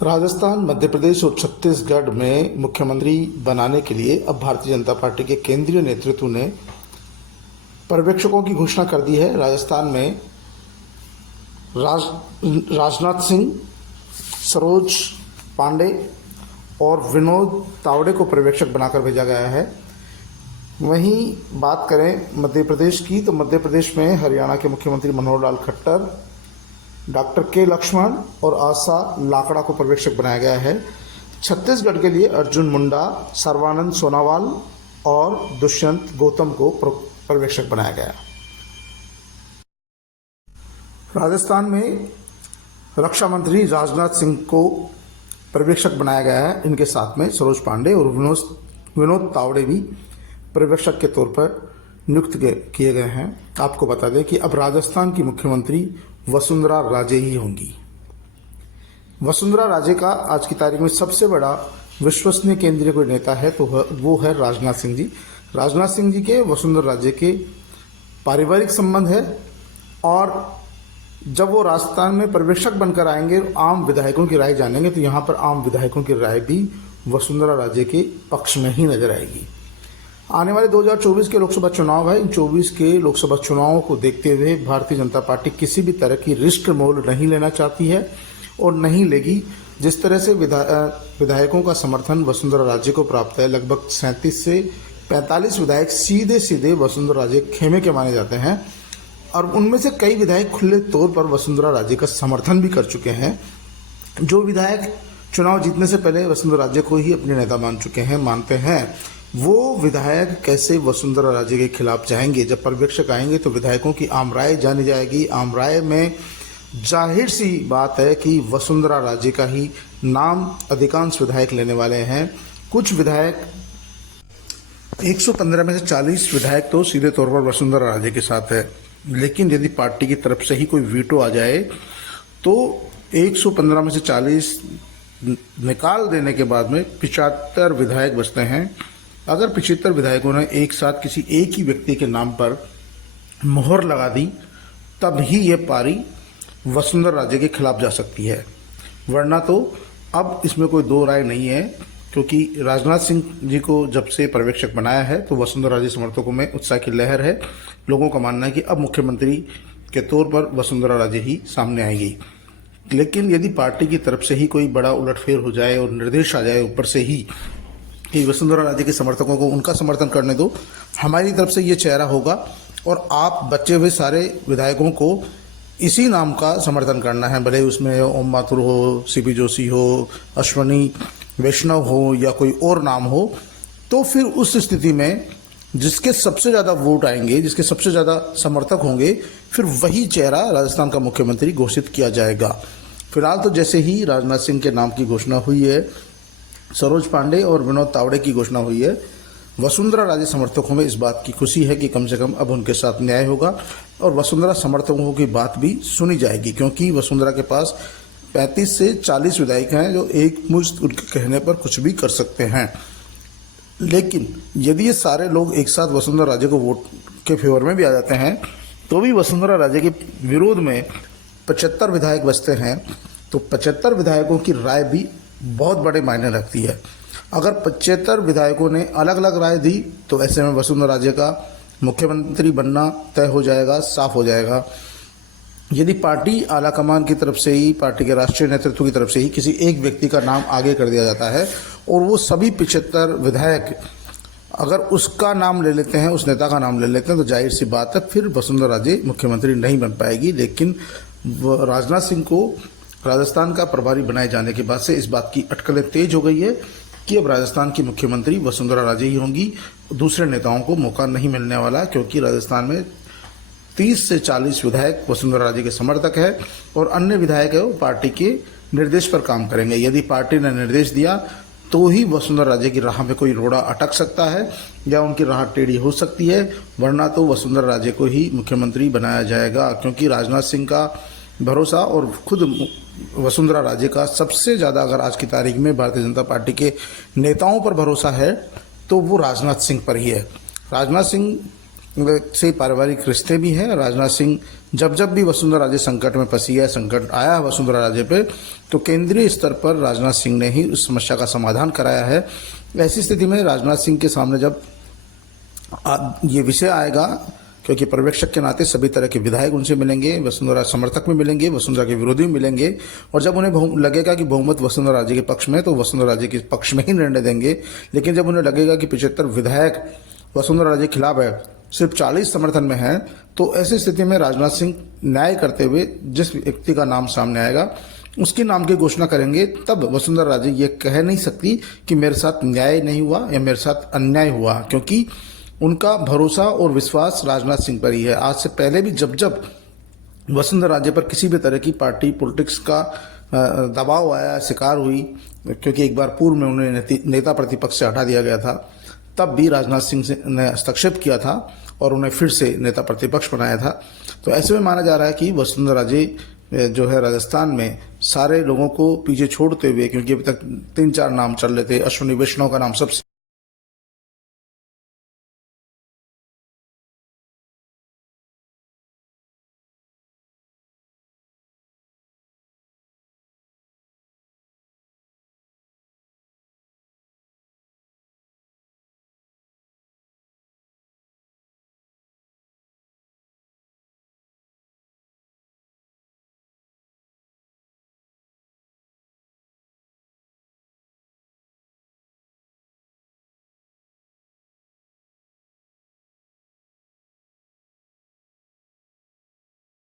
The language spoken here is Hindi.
राजस्थान, मध्य प्रदेश और छत्तीसगढ़ में मुख्यमंत्री बनाने के लिए अब भारतीय जनता पार्टी के केंद्रीय नेतृत्व ने पर्यवेक्षकों की घोषणा कर दी है। राजस्थान में राजनाथ सिंह, सरोज पांडे और विनोद तावड़े को पर्यवेक्षक बनाकर भेजा गया है। वहीं बात करें मध्य प्रदेश की, तो मध्य प्रदेश में हरियाणा के मुख्यमंत्री मनोहर लाल खट्टर, डॉक्टर के लक्ष्मण और आशा लाकड़ा को पर्यवेक्षक बनाया गया है। छत्तीसगढ़ के लिए अर्जुन मुंडा, सर्बानंद सोनोवाल और दुष्यंत गौतम को पर्यवेक्षक बनाया गया। राजस्थान में रक्षा मंत्री राजनाथ सिंह को पर्यवेक्षक बनाया गया है। इनके साथ में सरोज पांडे और विनोद तावड़े भी पर्यवेक्षक के तौर पर नियुक्त किए गए हैं। आपको बता दें कि अब राजस्थान की मुख्यमंत्री वसुंधरा राजे ही होंगी। वसुंधरा राजे का आज की तारीख में सबसे बड़ा विश्वसनीय केंद्रीय कोई नेता है तो वो है राजनाथ सिंह जी। राजनाथ सिंह जी के वसुंधरा राजे के पारिवारिक संबंध है और जब वो राजस्थान में पर्यवेक्षक बनकर आएंगे, आम विधायकों की राय जानेंगे, तो यहाँ पर आम विधायकों की राय भी वसुंधरा राजे के पक्ष में ही नजर आएगी। आने वाले 2024 के लोकसभा चुनाव है। इन 24 के लोकसभा चुनावों को देखते हुए भारतीय जनता पार्टी किसी भी तरह की रिस्क मोल नहीं लेना चाहती है और नहीं लेगी। जिस तरह से विधायकों का समर्थन वसुंधरा राजे को प्राप्त है, लगभग 37 से 45 विधायक सीधे सीधे वसुंधरा राजे खेमे के माने जाते हैं और उनमें से कई विधायक खुले तौर पर वसुंधरा राजे का समर्थन भी कर चुके हैं। जो विधायक चुनाव जीतने से पहले वसुंधरा राजे को ही अपने नेता मान चुके हैं, मानते हैं, वो विधायक कैसे वसुंधरा राजे के खिलाफ जाएंगे। जब पर्यवेक्षक आएंगे तो विधायकों की आम राय जानी जाएगी। आम राय में जाहिर सी बात है कि वसुंधरा राजे का ही नाम अधिकांश विधायक लेने वाले हैं। कुछ विधायक 115 में से 40 विधायक तो सीधे तौर पर वसुंधरा राजे के साथ है, लेकिन यदि पार्टी की तरफ से ही कोई वीटो आ जाए तो 115 में से 40 निकाल देने के बाद में 75 विधायक बचते हैं। अगर 75 विधायकों ने एक साथ किसी एक ही व्यक्ति के नाम पर मोहर लगा दी, तब ही यह पारी वसुंधरा राजे के खिलाफ जा सकती है, वरना तो अब इसमें कोई दो राय नहीं है। क्योंकि राजनाथ सिंह जी को जब से पर्यवेक्षक बनाया है तो वसुंधरा राजे समर्थकों में उत्साह की लहर है। लोगों का मानना है कि अब मुख्यमंत्री के तौर पर वसुंधरा राजे ही सामने आएगी। लेकिन यदि पार्टी की तरफ से ही कोई बड़ा उलटफेर हो जाए और निर्देश आ जाए ऊपर से ही कि वसुंधरा राजे के समर्थकों को उनका समर्थन करने दो, हमारी तरफ से ये चेहरा होगा और आप बचे हुए सारे विधायकों को इसी नाम का समर्थन करना है, भले उसमें ओम माथुर हो, सीपी जोशी हो, अश्वनी वैष्णव हो या कोई और नाम हो, तो फिर उस स्थिति में जिसके सबसे ज़्यादा वोट आएंगे, जिसके सबसे ज़्यादा समर्थक होंगे, फिर वही चेहरा राजस्थान का मुख्यमंत्री घोषित किया जाएगा। फिलहाल तो जैसे ही राजनाथ सिंह के नाम की घोषणा हुई है, सरोज पांडे और विनोद तावड़े की घोषणा हुई है, वसुंधरा राजे समर्थकों में इस बात की खुशी है कि कम से कम अब उनके साथ न्याय होगा और वसुंधरा समर्थकों की बात भी सुनी जाएगी। क्योंकि वसुंधरा के पास 35 से 40 विधायक हैं जो एक मुश्त उनके कहने पर कुछ भी कर सकते हैं। लेकिन यदि ये सारे लोग एक साथ वसुंधरा राजे को वोट के फेवर में भी आ जाते हैं तो भी वसुंधरा राजे के विरोध में 75 विधायक बचते हैं, तो 75 विधायकों की राय भी बहुत बड़े मायने रखती है। अगर 75 विधायकों ने अलग अलग राय दी तो ऐसे में वसुंधरा राजे का मुख्यमंत्री बनना तय हो जाएगा, साफ हो जाएगा। यदि पार्टी आला कमान की तरफ से ही, पार्टी के राष्ट्रीय नेतृत्व की तरफ से ही किसी एक व्यक्ति का नाम आगे कर दिया जाता है और वो सभी 75 विधायक अगर उसका नाम ले लेते हैं, उस नेता का नाम ले लेते हैं, तो जाहिर सी बात है फिर वसुंधरा राजे मुख्यमंत्री नहीं बन पाएगी। लेकिन राजनाथ सिंह को राजस्थान का प्रभारी बनाए जाने के बाद से इस बात की अटकलें तेज हो गई है कि अब राजस्थान की मुख्यमंत्री वसुंधरा राजे ही होंगी। दूसरे नेताओं को मौका नहीं मिलने वाला, क्योंकि राजस्थान में 30 से 40 विधायक वसुंधरा राजे के समर्थक है और अन्य विधायक है वो पार्टी के निर्देश पर काम करेंगे। यदि पार्टी ने निर्देश दिया तो ही वसुंधरा राजे की राह में कोई रोड़ा अटक सकता है या उनकी राह टेढ़ी हो सकती है, वरना तो वसुंधरा राजे को ही मुख्यमंत्री बनाया जाएगा। क्योंकि राजनाथ सिंह का भरोसा और खुद वसुंधरा राजे का सबसे ज़्यादा अगर आज की तारीख में भारतीय जनता पार्टी के नेताओं पर भरोसा है तो वो राजनाथ सिंह पर ही है। राजनाथ सिंह से पारिवारिक रिश्ते भी हैं। राजनाथ सिंह जब जब भी वसुंधरा राजे संकट में फंसी है, संकट आया है वसुंधरा राजे पे, तो केंद्रीय स्तर पर राजनाथ सिंह ने ही उस समस्या का समाधान कराया है। ऐसी स्थिति में राजनाथ सिंह के सामने जब ये विषय आएगा, क्योंकि पर्यवेक्षक के नाते सभी तरह के विधायक उनसे मिलेंगे, वसुंधरा समर्थक भी मिलेंगे, वसुंधरा के विरोधी भी मिलेंगे, और जब उन्हें लगेगा कि बहुमत वसुंधरा राजे के पक्ष में, तो वसुंधरा राजे के पक्ष में ही निर्णय देंगे। लेकिन जब उन्हें लगेगा कि 75 विधायक वसुंधरा राजे के खिलाफ है, सिर्फ 40 समर्थन में है, तो ऐसी स्थिति में राजनाथ सिंह न्याय करते हुए जिस व्यक्ति का नाम सामने आएगा उसके नाम की घोषणा करेंगे। तब वसुंधरा राजे ये कह नहीं सकती कि मेरे साथ न्याय नहीं हुआ या मेरे साथ अन्याय हुआ, क्योंकि उनका भरोसा और विश्वास राजनाथ सिंह पर ही है। आज से पहले भी जब जब वसुंधरा राजे पर किसी भी तरह की पार्टी पॉलिटिक्स का दबाव आया, शिकार हुई, क्योंकि एक बार पूर्व में उन्हें नेता प्रतिपक्ष से हटा दिया गया था, तब भी राजनाथ सिंह ने हस्तक्षेप किया था और उन्हें फिर से नेता प्रतिपक्ष बनाया था। तो ऐसे में माना जा रहा है कि वसुंधरा राजे जो है राजस्थान में सारे लोगों को पीछे छोड़ते हुए, क्योंकि अभी तक 3-4 नाम चल रहे थे, अश्विनी वैष्णव का नाम सबसे